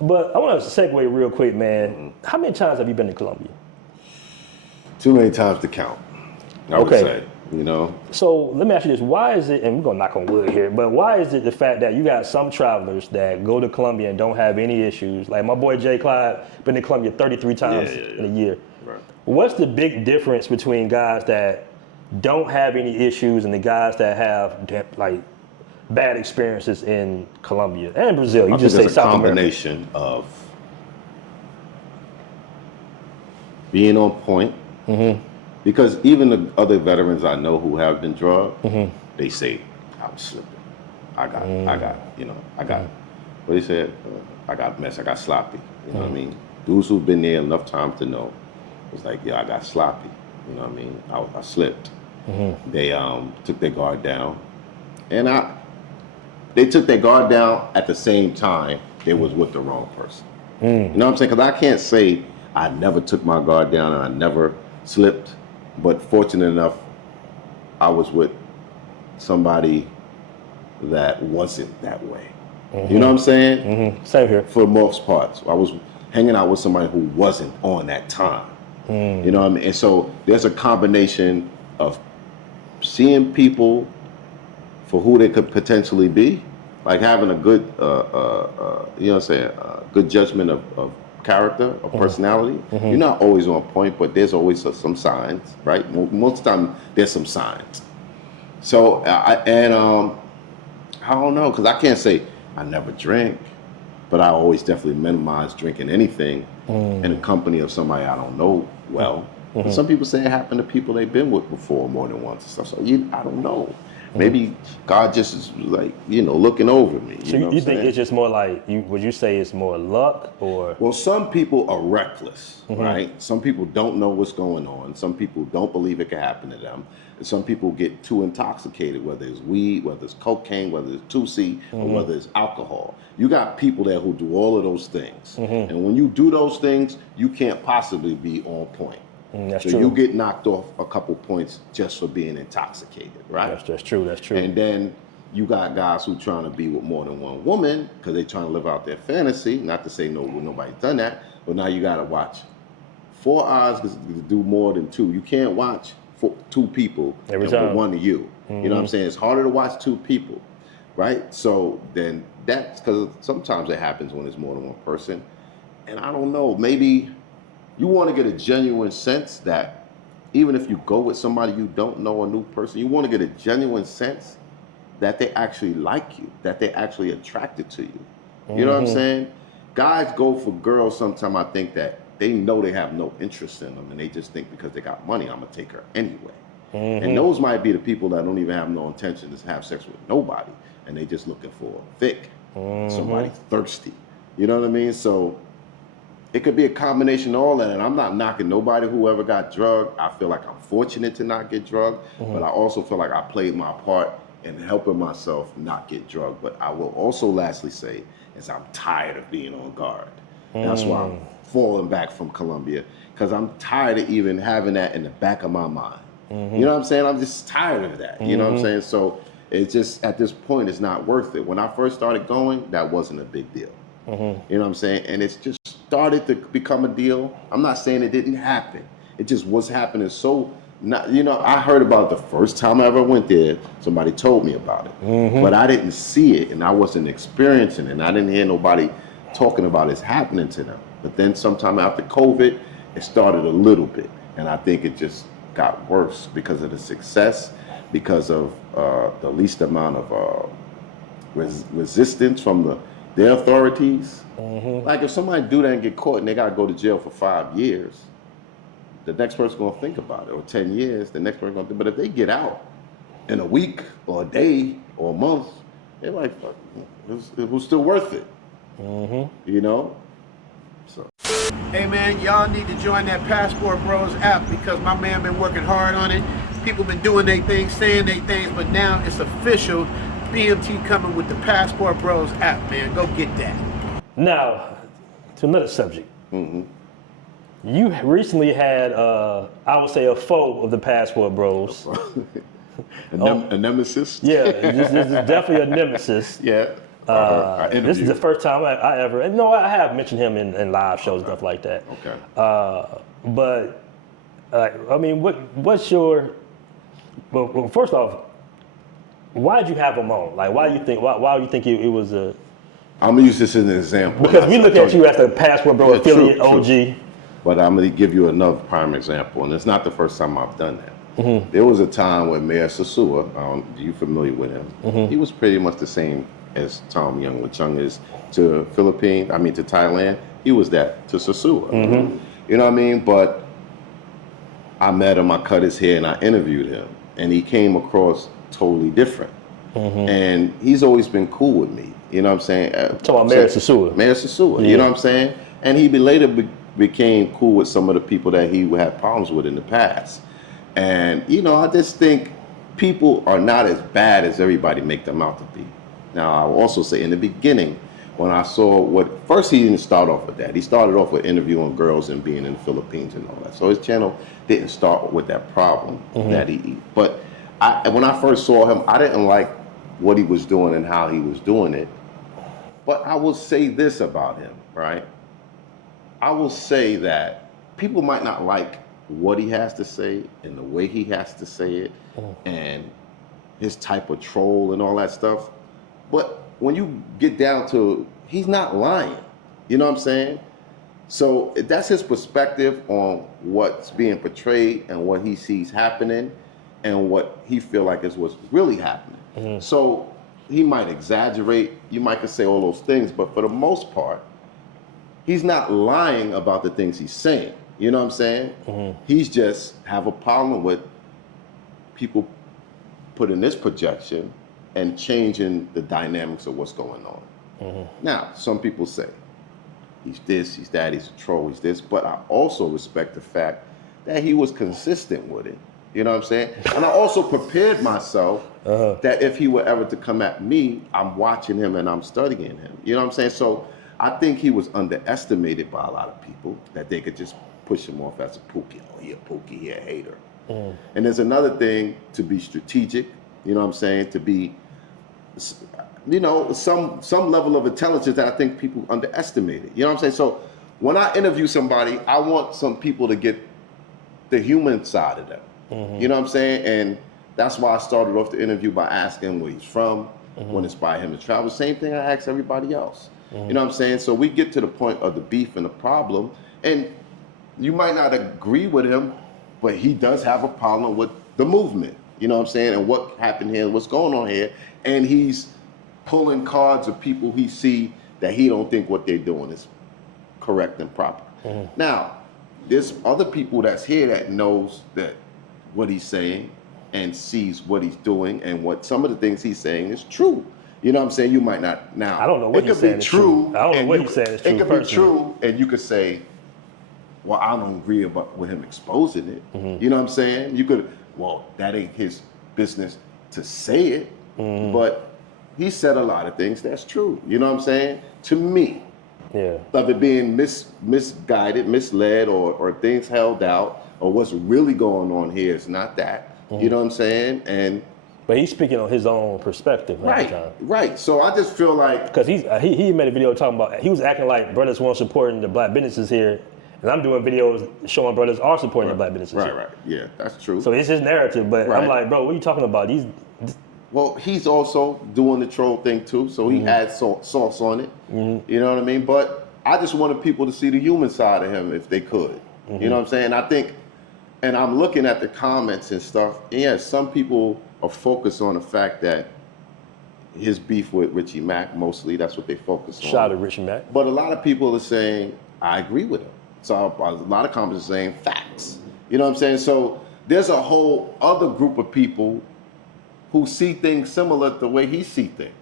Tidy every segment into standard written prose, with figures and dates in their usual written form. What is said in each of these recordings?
But I want to segue real quick, man. How many times have you been to Colombia? Too many times to count, I would say, So let me ask you this. Why is it, and we're going to knock on wood here, but why is it the fact that you got some travelers that go to Colombia and don't have any issues? Like my boy Jay Clyde, been to Colombia 33 times in a year. Right. What's the big difference between guys that don't have any issues and the guys that have like bad experiences in Colombia and Brazil? You just say South America. It's a combination of being on point. Because even the other veterans I know who have been drugged, they say, I'm slipping. I got, what they said, I got messed, I got sloppy. You know what I mean? Dudes who've been there enough time to know, it's like, yeah, I got sloppy. You know what I mean? I slipped. They took their guard down. And they took their guard down at the same time they was with the wrong person. You know what I'm saying? Because I can't say I never took my guard down and I never slipped. But fortunate enough, I was with somebody that wasn't that way. You know what I'm saying? Same here. For the most part. So I was hanging out with somebody who wasn't on that time. You know what I mean? And so there's a combination of seeing people for who they could potentially be, like having a good, you know what I'm saying, good judgment of character or personality. You're not always on point, but there's always some signs, right? Most of the time, there's some signs. So, I don't know, because I can't say I never drink, but I always definitely minimize drinking anything in the company of somebody I don't know well. Some people say it happened to people they've been with before more than once and stuff. So I don't know. Maybe God just is like, looking over me. So you think it's just more like, would you say it's more luck or? Well, some people are reckless, right? Some people don't know what's going on. Some people don't believe it can happen to them. And some people get too intoxicated, whether it's weed, whether it's cocaine, whether it's 2C, or whether it's alcohol. You got people there who do all of those things. And when you do those things, you can't possibly be on point. That's so true. You get knocked off a couple points just for being intoxicated, right? That's true. And then you got guys who trying to be with more than one woman because they trying to live out their fantasy. Not to say nobody's done that, but now you got to watch 4 eyes to do more than 2. You can't watch 2 people every time with one of you. You know what I'm saying? It's harder to watch 2 people, right? So then that's because sometimes it happens when there's more than one person. And I don't know, maybe you want to get a genuine sense that even if you go with somebody you don't know, a new person, you want to get a genuine sense that they actually like you, that they're actually attracted to you. You know what I'm saying? Guys go for girls sometimes, I think, that they know they have no interest in them and they just think because they got money, I'm going to take her anyway. And those might be the people that don't even have no intention to have sex with nobody and they just looking for a Vic, somebody thirsty. You know what I mean? So it could be a combination of all that, and I'm not knocking nobody who ever got drugged. I feel like I'm fortunate to not get drugged, but I also feel like I played my part in helping myself not get drugged. But I will also lastly say is I'm tired of being on guard. That's why I'm falling back from Colombia, because I'm tired of even having that in the back of my mind. You know what I'm saying? I'm just tired of that. You know what I'm saying? So it's just, at this point, it's not worth it. When I first started going, that wasn't a big deal. You know what I'm saying? And it's just started to become a deal. I'm not saying it didn't happen. It just was happening so, I heard about it the first time I ever went there. Somebody told me about it. But I didn't see it and I wasn't experiencing it. And I didn't hear nobody talking about it's happening to them. But then sometime after COVID, it started a little bit. And I think it just got worse because of the success, because of the least amount of resistance from their authorities. Like if somebody do that and get caught and they gotta go to jail for 5 years, the next person's gonna think about it, or 10 years, the next person's gonna think. But if they get out in a week or a day or a month, they're like, fuck, it was still worth it. You know? So. Hey man, y'all need to join that Passport Bros app because my man been working hard on it. People been doing their things, saying their things, but now it's official. BMT coming with the Passport Bros app, man. Go get that. Now, to another subject. You recently had, I would say, a foe of the Passport Bros. A nemesis? Yeah, this is definitely a nemesis. Yeah. This is the first time I ever, and no, I have mentioned him in live shows, stuff like that. Okay. But I mean, what's your? Well, first off, why did you have him on? Like, why do you think? Why do you think it was a? I'm gonna use this as an example. Because we look at you as the Passport Bro affiliate OG. True. But I'm gonna give you another prime example, and it's not the first time I've done that. There was a time when Mayor Sasua, are you familiar with him? He was pretty much the same as Tom Young when Chung is to to Thailand. He was that to Sasua. You know what I mean? But I met him, I cut his hair, and I interviewed him, and he came across totally different. And he's always been cool with me. You know what I'm saying? Talking about Mayor Sasua. Mayor Sasua. Yeah. You know what I'm saying? And he later became cool with some of the people that he had problems with in the past. And, you know, I just think people are not as bad as everybody make them out to be. Now, I will also say in the beginning, when I saw first he didn't start off with that. He started off with interviewing girls and being in the Philippines and all that. So his channel didn't start with that problem that he. But when I first saw him, I didn't like what he was doing and how he was doing it. But I will say this about him, right? I will say that people might not like what he has to say and the way he has to say it and his type of troll and all that stuff. But when you get down to, he's not lying. You know what I'm saying? So that's his perspective on what's being portrayed and what he sees happening and what he feel like is what's really happening. So he might exaggerate, you might could say all those things, but for the most part, he's not lying about the things he's saying. You know what I'm saying? He's just have a problem with people putting this projection and changing the dynamics of what's going on. Now, some people say, he's this, he's that, he's a troll, he's this, but I also respect the fact that he was consistent with it. You know what I'm saying? And I also prepared myself that if he were ever to come at me, I'm watching him and I'm studying him. You know what I'm saying? So I think he was underestimated by a lot of people, that they could just push him off as a pookie. Oh, he a pookie, he a hater. And there's another thing, to be strategic, you know what I'm saying? To be, you know, some level of intelligence that I think people underestimated. You know what I'm saying? So when I interview somebody, I want some people to get the human side of them. You know what I'm saying? And that's why I started off the interview by asking where he's from, what inspired him to travel. Same thing I ask everybody else. You know what I'm saying? So we get to the point of the beef and the problem, and you might not agree with him, but he does have a problem with the movement. You know what I'm saying? And what happened here, what's going on here. And he's pulling cards of people he see that he don't think what they're doing is correct and proper. Now, there's other people that's here that knows that what he's saying and sees what he's doing and what some of the things he's saying is true. You know what I'm saying? You might not now. I don't know what he's saying is true. I don't know what he's saying is true. It could be true, and you could say, well, I don't agree with him exposing it. You know what I'm saying? You could, well, that ain't his business to say it, but he said a lot of things that's true. You know what I'm saying? To me, of it being misguided, misled, or things held out, or what's really going on here is not that. You know what I'm saying? But he's speaking on his own perspective. Right. So I just feel like, because he made a video talking about, he was acting like brothers weren't supporting the black businesses here, and I'm doing videos showing brothers are supporting the black businesses here. Right. Yeah, that's true. So it's his narrative, but I'm like, bro, what are you talking about? Well, he's also doing the troll thing too, so he adds sauce on it. You know what I mean? But I just wanted people to see the human side of him if they could. You know what I'm saying? I think, and I'm looking at the comments and stuff, and yeah, some people are focused on the fact that his beef with Richie Mack, mostly, that's what they focus on. Shout out to Richie Mack. But a lot of people are saying, I agree with him. So a lot of comments are saying facts. You know what I'm saying? So there's a whole other group of people who see things similar to the way he see things.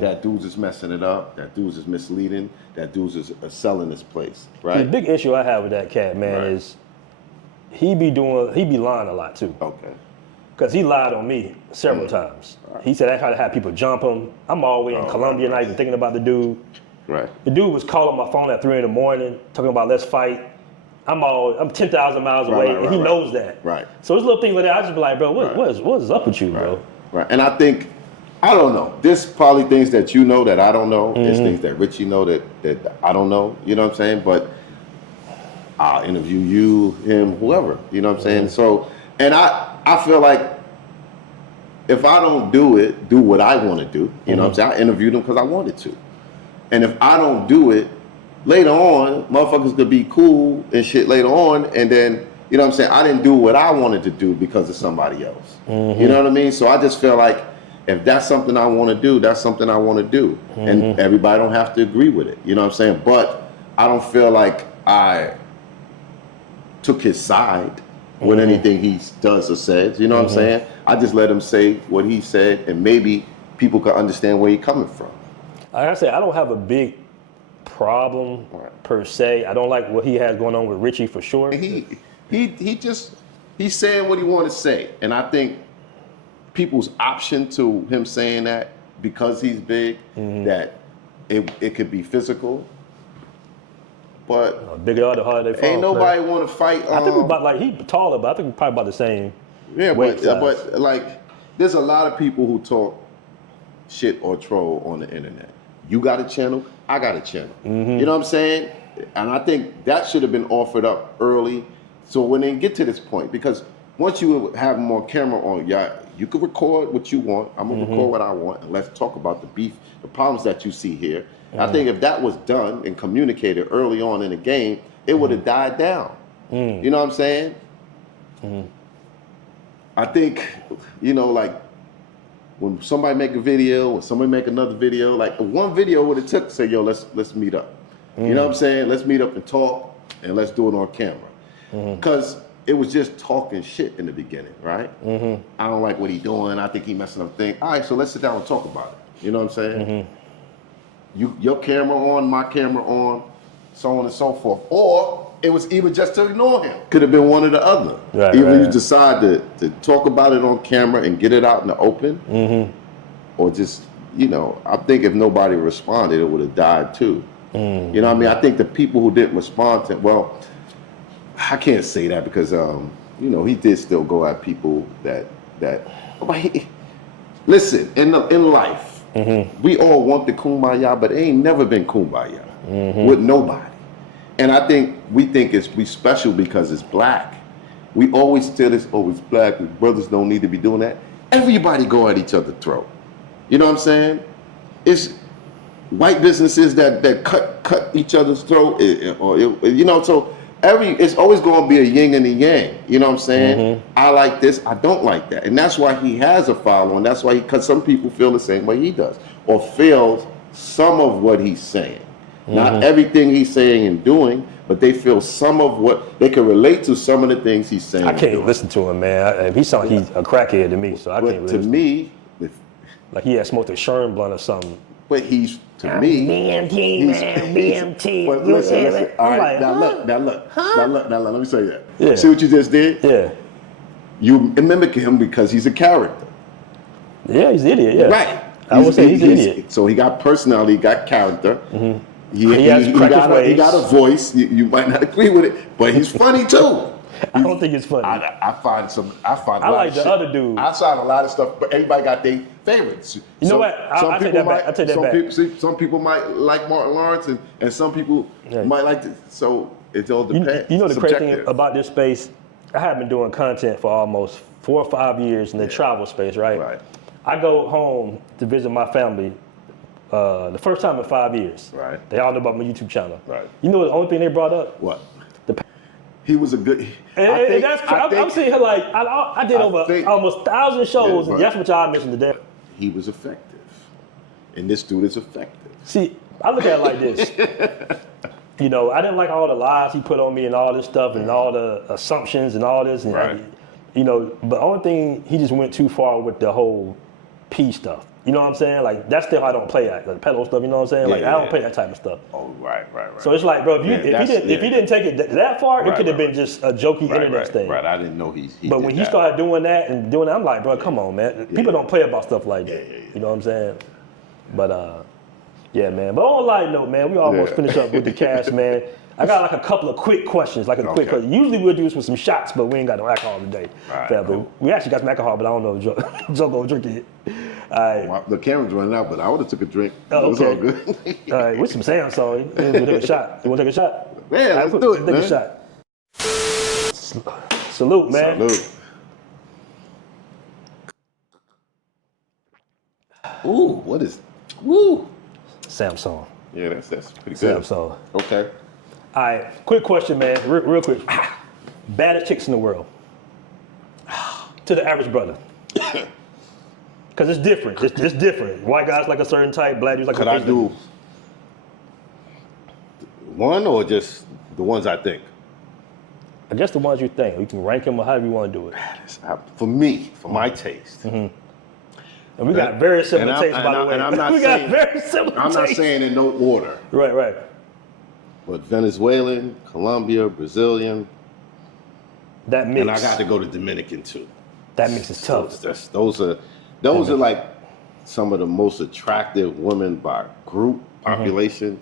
That dudes is messing it up, that dudes is misleading, that dudes is selling this place, right? The big issue I have with that cat, man, is he be lying a lot too. Okay. Because he lied on me several times. He said I tried to have people jump him. I'm all the way in Colombia, not even thinking about the dude. Right. The dude was calling my phone at 3 a.m, talking about let's fight. I'm 10,000 miles away, and he knows that. Right. So there's little things like that. I just be like, bro, what is up with you, bro? Right. And I think I don't know. There's probably things that you know that I don't know. There's things that Richie know that I don't know. You know what I'm saying? But I'll interview you, him, whoever. You know what I'm saying? So, and I feel like if I don't do what I want to do, you know what I'm saying? I interviewed him because I wanted to. And if I don't do it, later on, motherfuckers could be cool and shit later on, and then, you know what I'm saying, I didn't do what I wanted to do because of somebody else. You know what I mean? So I just feel like if that's something I want to do, that's something I want to do. And everybody don't have to agree with it. You know what I'm saying? But I don't feel like I took his side with anything he does or says. You know what I'm saying? I just let him say what he said, and maybe people can understand where he's coming from. Like I said, I don't have a big problem per se. I don't like what he has going on with Richie for sure. He's saying what he want to say, and I think people's option to him saying that because he's big, that it could be physical. But bigger the harder they fall. Ain't nobody want to fight. I think we're about like he taller, but I think we're probably about the same. Yeah, weight size. but like there's a lot of people who talk shit or troll on the internet. You got a channel, I got a channel. You know what I'm saying? And I think that should have been offered up early, so when they get to this point, because once you have more camera on, you can record what you want. I'm gonna record what I want, and let's talk about the beef, the problems that you see here. I think if that was done and communicated early on in the game, it would have died down. You know what I'm saying? I think, you know, like when somebody make a video or somebody make another video, like one video would have took to say, yo, let's meet up. You know what I'm saying? Let's meet up and talk, and let's do it on camera. Because it was just talking shit in the beginning, right? I don't like what he doing. I think he messing up things. All right, so let's sit down and talk about it. You know what I'm saying? Your camera on, my camera on, so on and so forth. Or it was even just to ignore him. Could have been one or the other. Either you decide to talk about it on camera and get it out in the open, or just, you know, I think if nobody responded, it would have died too. You know what I mean? I think the people who didn't respond to, well, I can't say that because, you know, he did still go at people that listen, in life, we all want the kumbaya, but it ain't never been kumbaya with nobody. And I think we special because it's black. We always tell this, oh, it's black, brothers don't need to be doing that. Everybody go at each other's throat. You know what I'm saying? It's white businesses that cut each other's throat, you know, so it's always going to be a yin and a yang. You know what I'm saying? I like this, I don't like that. And that's why he has a following. That's why because some people feel the same way he does, or feels some of what he's saying. Not everything he's saying and doing, but they feel some of what they can relate to some of the things he's saying. I can't listen to him, man. He sounds like he's a crackhead to me, so I can't listen. To me, like he had smoked a Sherm blunt or something. But he's, to me, BMT, man, BMT. But listen. All right, like, now look. Let me say that. Yeah. See what you just did? Yeah. You mimic him because he's a character. Yeah, he's an idiot, yeah. Right. I would say he's an idiot. So he got personality, he got character. He has crackers ways. He got a voice. You might not agree with it, but he's funny too. I don't think it's funny. I find I like the other dude. I find a lot of stuff, but everybody got their favorites. You know what? I take that back. I take that back. Some people might like Martin Lawrence, and some people might like this. So it all depends. You know the crazy thing about this space? I have been doing content for almost 4 or 5 years in the travel space, right? Right. I go home to visit my family the first time in 5 years. Right. They all know about my YouTube channel. Right. You know the only thing they brought up? What? He was a good. I'm sitting here like I did almost 1,000 shows, and that's what y'all mentioned today. He was effective, and this dude is effective. See, I look at it like this. You know, I didn't like all the lies he put on me and all this stuff and all the assumptions and all this. And you know, but the only thing, he just went too far with the whole P stuff. You know what I'm saying? Like, that's still I don't play at, like pedo stuff, you know what I'm saying? Like, I don't play that type of stuff. Oh, right. So it's like, bro, if he didn't take it that far, it could have been just a jokey internet thing. Right, I didn't know he But when he started doing that, I'm like, bro, come on, man. People don't play about stuff like that. You know what I'm saying? But, yeah, man. But on a light note, man, we almost finished up with the cast, man. I got like a couple of quick questions, quick question. Usually we'll do this with some shots, but we ain't got no alcohol today. Right, But we actually got some alcohol, but I don't know if Joe gonna drink it. right. The camera's running out, but I would have took a drink. Oh, It was okay. all good. All right, with some Samsung. We'll take a shot. You want to take a shot? Yeah, let's do it, Take man. a shot. Salute, man. Salute. Ooh, what is? Woo. Samsung. Yeah, that's pretty good. Samsung. Okay. All right, quick question, man. Real quick. Baddest chicks in the world. To the average brother. Because it's different. It's different. White guys like a certain type, black dudes like Could a I do one or just the ones I think? I guess the ones you think. You can rank them or however you want to do it. For me, for my taste. And we got very similar tastes, by the way. And I'm not we saying, got very similar I'm not tastes. saying in no order. Right. But Venezuelan, Colombia, Brazilian, That mix. and I got to go to Dominican too. That mix is tough. Those are like some of the most attractive women by group population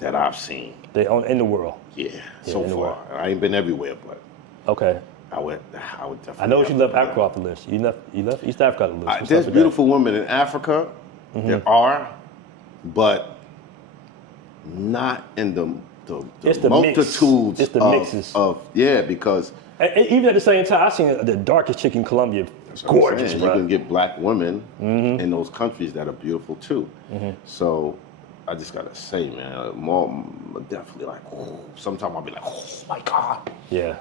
that I've seen. They own in the world. Yeah, in so the far. world. I ain't been everywhere, but Okay. I would definitely. I know you have left to go Africa off the list. You left East Africa off the list. What's There's up with beautiful women in Africa. There are, but not in the It's the mix. multitudes It's the mixes. because that? And even at the same time, I seen the darkest chick in Colombia. that's what I'm Gorgeous, saying. bro. You can get black women in those countries that are beautiful too. So I just gotta say, man, more definitely like. Sometimes I'll be like, oh my God. Yeah.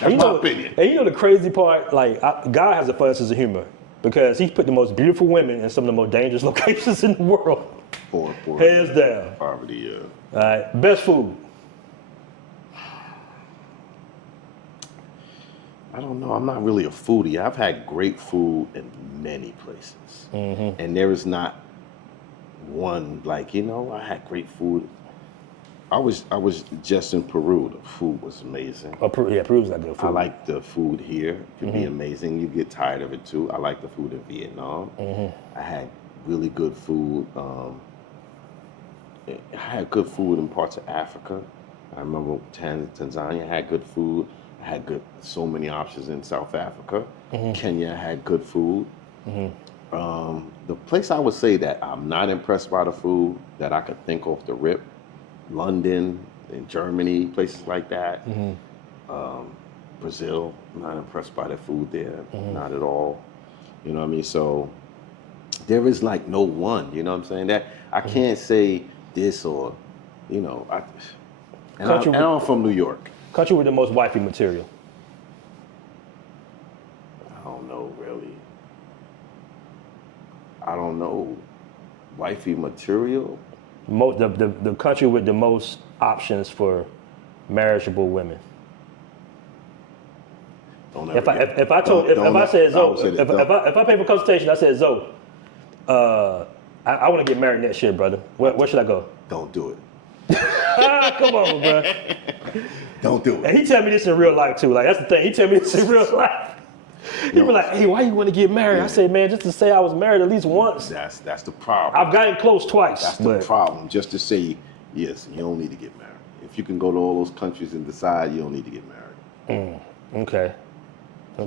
That's my opinion. And you know the crazy part, like God has a fun sense of humor because he put the most beautiful women in some of the most dangerous locations in the world. For Hands down. poverty, yeah. All right, best food. I don't know. I'm not really a foodie. I've had great food in many places, and there is not one like I had great food. I was just in Peru. The food was amazing. Oh, Peru's not good food. I like the food here. It can be amazing. You get tired of it too. I like the food in Vietnam. I had really good food. I had good food in parts of Africa. I remember Tanzania had good food. I had so many options in South Africa. Kenya had good food. The place I would say that I'm not impressed by the food that I could think off the rip, London and Germany, places like that. Brazil, I'm not impressed by the food there, not at all. You know what I mean? So there is like no one, you know what I'm saying? That I can't say this or, I'm from New York. Country with the most wifey material. I don't know, really. I don't know. Wifey material? The country with the most options for marriageable women. If I said Zoe, if I pay for consultation, I said Zoe, I want to get married next year, brother. Where should I go? Don't do it. Come on, bro. Don't do it. And he tell me this in real life too. Like that's the thing. He tell me this in real life. He be like, "Hey, why you want to get married?" I say, "Man, just to say I was married at least once." That's the problem. I've gotten close twice. That's the problem. Just to say, yes, you don't need to get married. If you can go to all those countries and decide, you don't need to get married. Okay.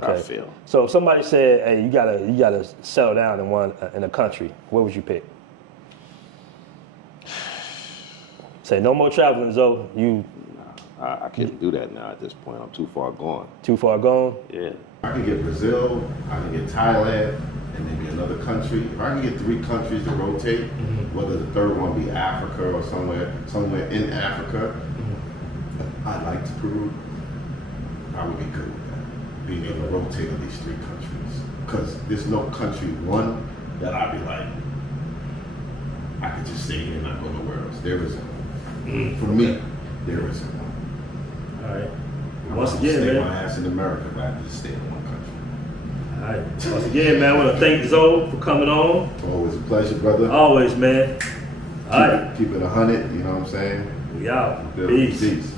I feel. So if somebody said, "Hey, you gotta settle down in a country," what would you pick? Say no more traveling, Zoe. I can't do that now at this point. I'm too far gone. Too far gone? Yeah. I can get Brazil, I can get Thailand, and maybe another country. If I can get 3 countries to rotate, whether the third one be Africa or somewhere in Africa, I'd like to Peru. I would be good with that. Being able to rotate at least 3 countries. Because there's no country, one, that I'd be like, I could just stay here and not go nowhere else. There isn't one. For me, there isn't one. All right. Once again, stay my ass in America, but I just stay in one country. All right. Once again, man, I want to thank Zoe for coming on. Always a pleasure, brother. Always, man. All right. Keep it 100, you know what I'm saying? We out. Peace.